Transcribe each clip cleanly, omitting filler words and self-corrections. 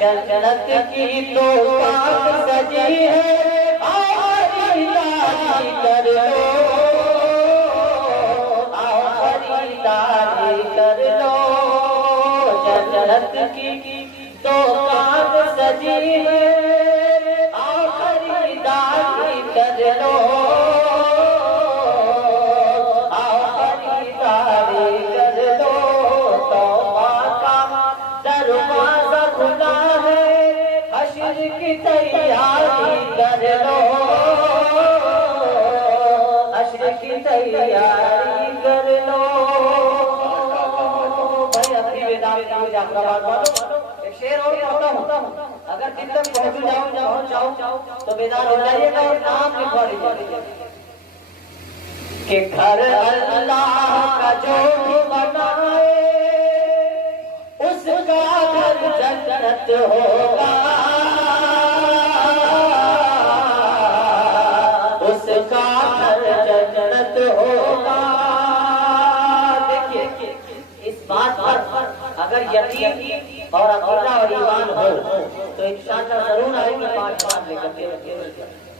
जन्नत की तो बात सजी है, खरीदारी कर लो, आओ खरीदारी कर लो। जन्नत की तो बात सजी है, आओ खरीदारी कर लो, आओ खरीदारी कर लो। तौबा का दरवाजा खुला है, हश्र की तैयारी कर लो, हश्र की तैयारी कर लो। भाई अपनी वेदांत की यात्रा मानो। एक शेर और कहता हूँ, अगर दिन तक पहुँच जाऊँ तो बेदार हो जाइएगा और नाम लिखवा लीजिए कि घर अल्लाह का जो भी बनाए उसका घर जन्नत होगा, उसका घर जन्नत होगा। देखिए इस बात पर अगर यकीन और अकीदा और ईमान हो तो इंशाअल्लाह जरूर आएंगे पाठ लेकर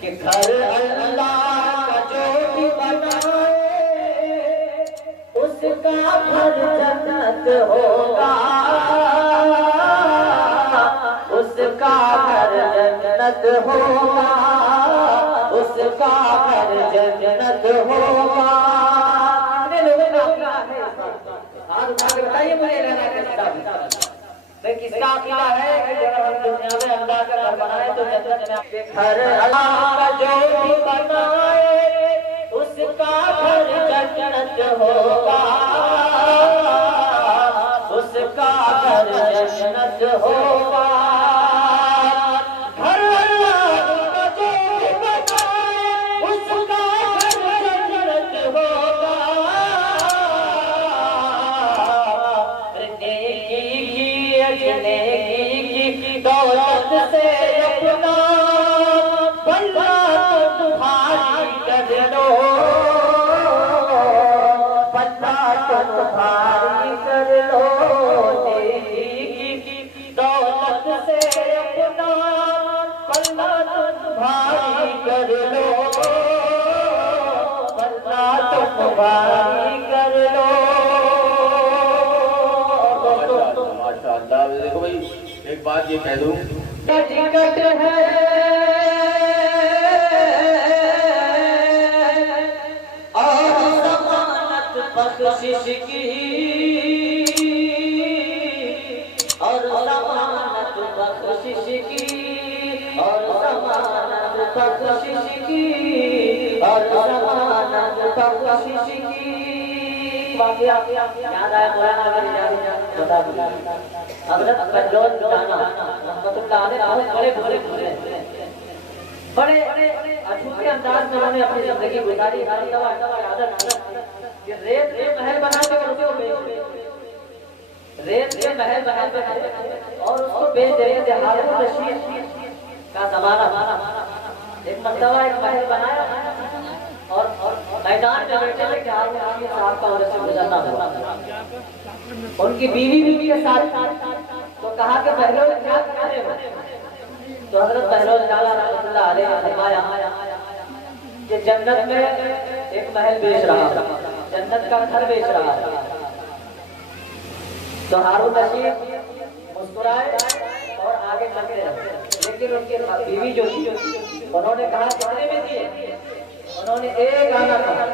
कि घर अल्लाह का जो भी बनाए उसका घर जन्नत होगा, उसका घर जन्नत होगा, उसका घर जन्नत होगा। हाथ उठा के बताइए मुझे किसका अकीदा है कि जब हम दुनिया में अल्लाह का घर बनाए तो जन्नत में घर अल्लाह का जो भी बनाए उसका घर जन्नत होगा, उसका घर जन्नत होगा। घर अल्लाह का जो भी बनाए उसका घर जन्नत होगा। नेकी की दौलत से अपना बल्ला तुम भारी कर लो, बल्ला तुम भारी कर लो। नेकी की दौलत से अपना बल्ला तुम भारी कर लो, बल्ला तुम भारी कर लो। देखो भाई एक बात ये कह दूं, टिकट है और जमानत बख्शिश की, और जमानत बख्शिश की, और जमानत बख्शिश की, और जमानत बख्शिश की। याद आया मौलाना बता हज़रत फजलुल जाना रहमतुल्लाह अलैह बहुत बड़े अछूते अंदाज में उन्होंने अपनी जिंदगी गुजारी। रेत के महल बना के उसको रेत के महल बना के और उसको बेच दे रहे थे। हारून रशीद का जमाना एक मर्तबा एक महल बनाया और मैदान में बैठे थे कि हारून रशीद साहब का उधर से गुजरना हुआ। उनकी बीवी के साथ तो कहा कि बहलोल क्या कर रहे हो? तो हजरत बहलोल जाना रहमतुल्लाह अलैह ने फरमाया कि जन्नत में एक महल बेच रहा था, जन्नत का घर बेच रहा था। तो हारून रशीद मुस्कुराए और आगे चलते रहे, लेकिन उनके बीवी जो थी उन्होंने कहा कितने में दिए? उन्होंने एक आना कहा,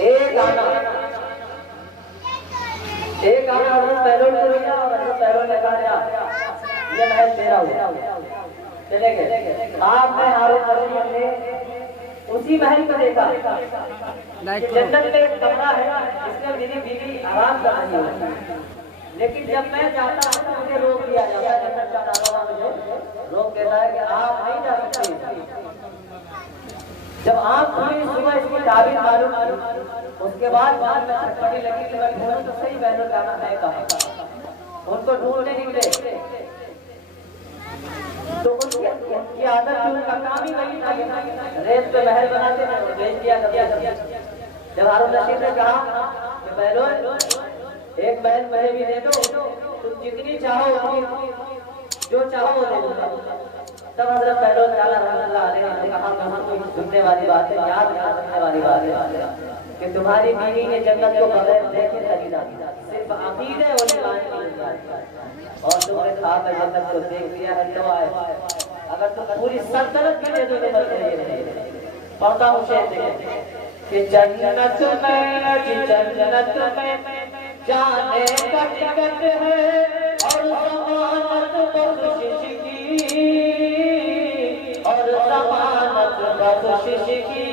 एक आना बहलोल को दिया और बहलोल ने कहा ये महल तेरा हुआ। चले गए। आपने हारून रशीद ने उसी महल को देखा जन्नत में एक कमरा है जिसमें मेरी बीवी आराम कर रही है, लेकिन जब मैं जाता हूँ तो मुझे रोक दिया जाता है। जन्नत का दारोगा मुझे रोक देता है कि आप नहीं जा सकते। जब आप पूरी सुबह इसकी ताबीर मालूम उसके बाद बाद में छटपटी लगी कि मैं ढूंढूं तो सही बहलोल जाना है कहाँ। उनको ढूंढने निकले तो उनकी आदत थी, उनका काम ही वही था, रेत पे महल बनाते थे और बेच दिया करते। जब हारून रशीद ने कहा कि बहलों एक महल मुझे भी दे दो, तुम जितनी चाहो उतनी, जो चाहो वो दे दूंगा। तब हजरत बहलोल ताला रहमतुल्लाह अलैह ने कहा कोई सुनने वाली बात है, याद रखने वाली बात है कि तुम्हारी बीवी ने जन्नत को बगैर देखे खरीदा, सिर्फ अकीदे और ईमान की बुनियाद, और तुमने ख्वाब में जन्नत को देख लिया है तो आए, अगर तुम पूरी सल्तनत भी दे दो तो बस नहीं। पढ़ता हूँ शेर कि जन्नत में जाने का टिकट है और ज़मानत बख्शिश की, और ज़मानत बख्शिश की।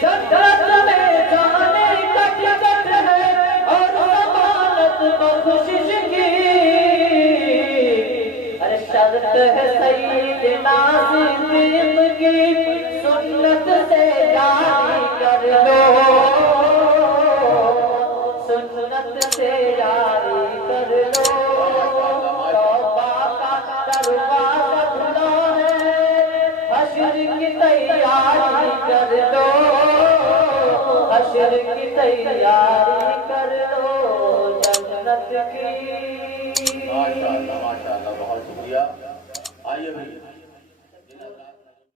जन्नत में जाने का टिकट है और ज़मानत बख्शिश की। अरे शर्त है सैयदना सिद्दीक़ की, सुन्नत से जारी कर लो, सुन्नत से जारी कर लो। तौबा का दरवाज़ा खुला है, हश्र की तैयारी कर लो, हश्र की तैयारी कर लो जन्नत की। माशाअल्लाह माशाअल्लाह, बहुत शुक्रिया। आइए भाई।